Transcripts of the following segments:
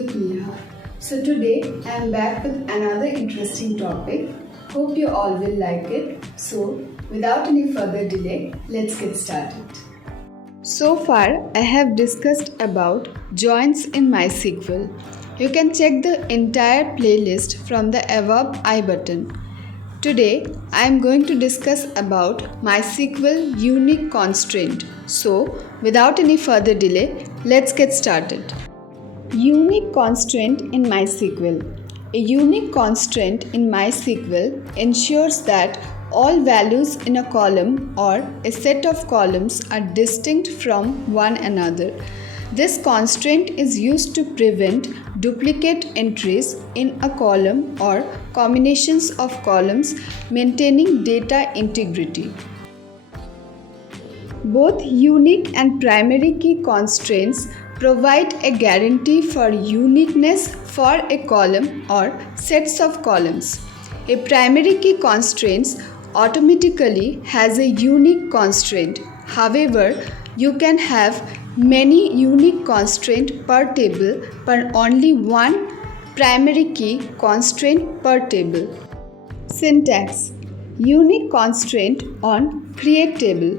with Neha. So today I am back with another interesting topic. Hope you all will like it. So without any further delay, let's get started. So far I have discussed about joins in MySQL. You can check the entire playlist from the above I button. Today I am going to discuss about MySQL unique constraint. So without any further delay, let's get started. Unique constraint in MySQL. A unique constraint in MySQL ensures that all values in a column or a set of columns are distinct from one another. This constraint is used to prevent duplicate entries in a column or combinations of columns, maintaining data integrity. Both unique and primary key constraints provide a guarantee for uniqueness for a column or sets of columns. A primary key constraint automatically has a unique constraint. However, you can have many unique constraints per table but only one primary key constraint per table. Syntax: unique constraint on create table.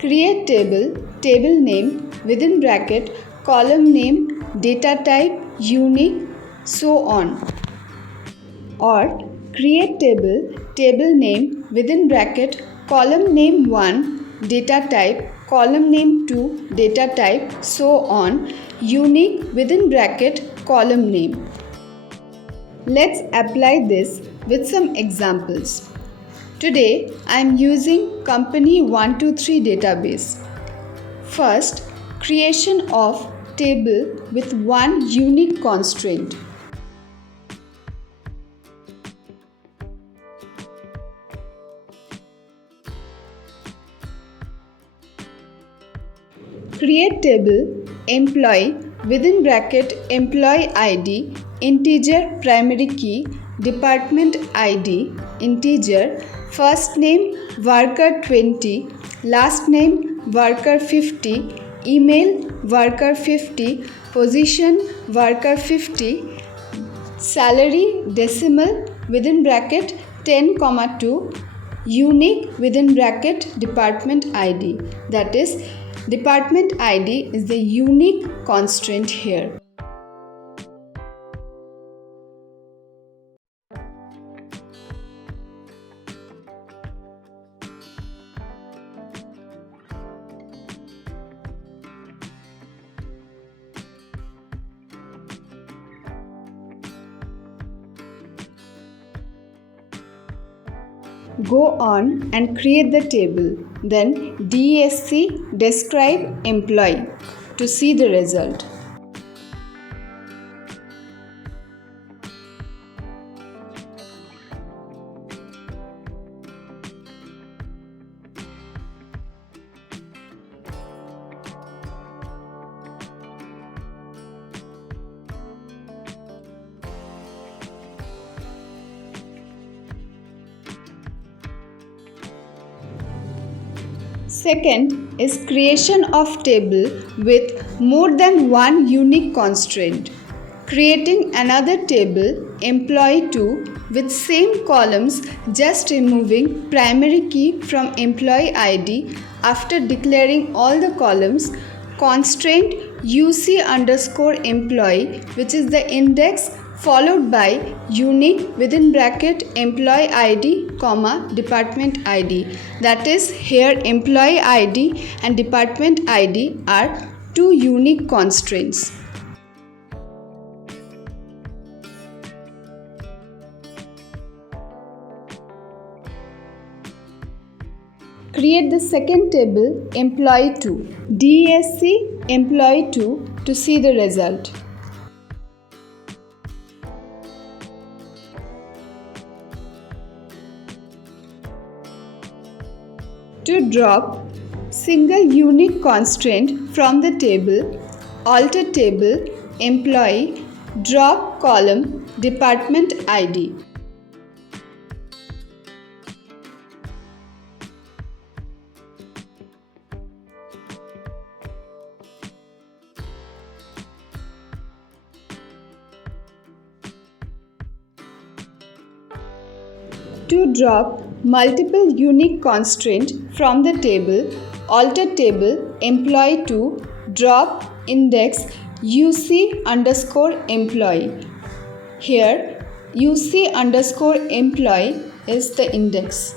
Create table, table name within bracket, column name, data type, unique, so on. Or create table, table name within bracket, column name 1, data type, column name 2, data type, so on, unique within bracket, column name. Let's apply this with some examples. Today I am using company 123 database. First, creation of table with one unique constraint. Create table employee within bracket employee ID integer primary key department ID integer first name worker 20 last name worker 50 email worker 50 position worker 50 salary decimal within bracket 10,2 unique within bracket department ID, that is department ID is the unique constraint here. Go on and create the table, then DSC describe employee to see the result. Second is creation of table with more than one unique constraint. Creating another table employee 2 with same columns, just removing primary key from employee ID after declaring all the columns. Constraint UC underscore employee, which is the index, followed by unique within bracket employee ID comma department ID, that is here employee ID and department ID are two unique constraints. Create the second table employee 2 DSC employee 2 to see the result. To drop single unique constraint from the table, alter table employee drop column department ID. To drop multiple unique constraint from the table, alter table employee to drop index UC underscore employee. Here UC underscore employee is the index.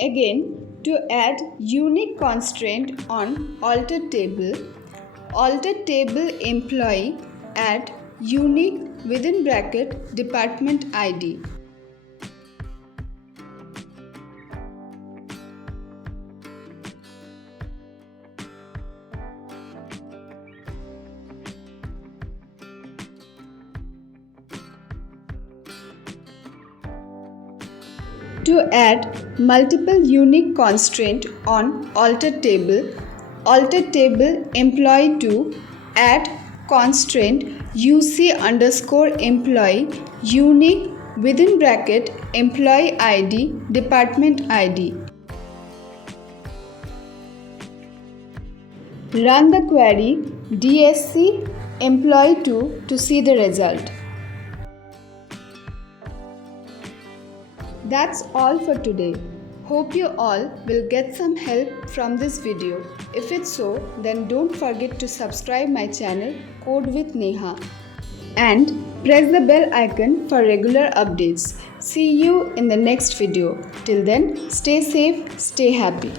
Again, to add unique constraint on alter table employee add unique within bracket department ID. To add multiple unique constraint on alter table employee to add constraint UC underscore employee unique within bracket employee ID department ID. Run the query DSC employee to see the result. That's all for today. Hope you all will get some help from this video. If it's so, then don't forget to subscribe my channel Code with Neha and press the bell icon for regular updates. See you in the next video. Till then, stay safe, stay happy.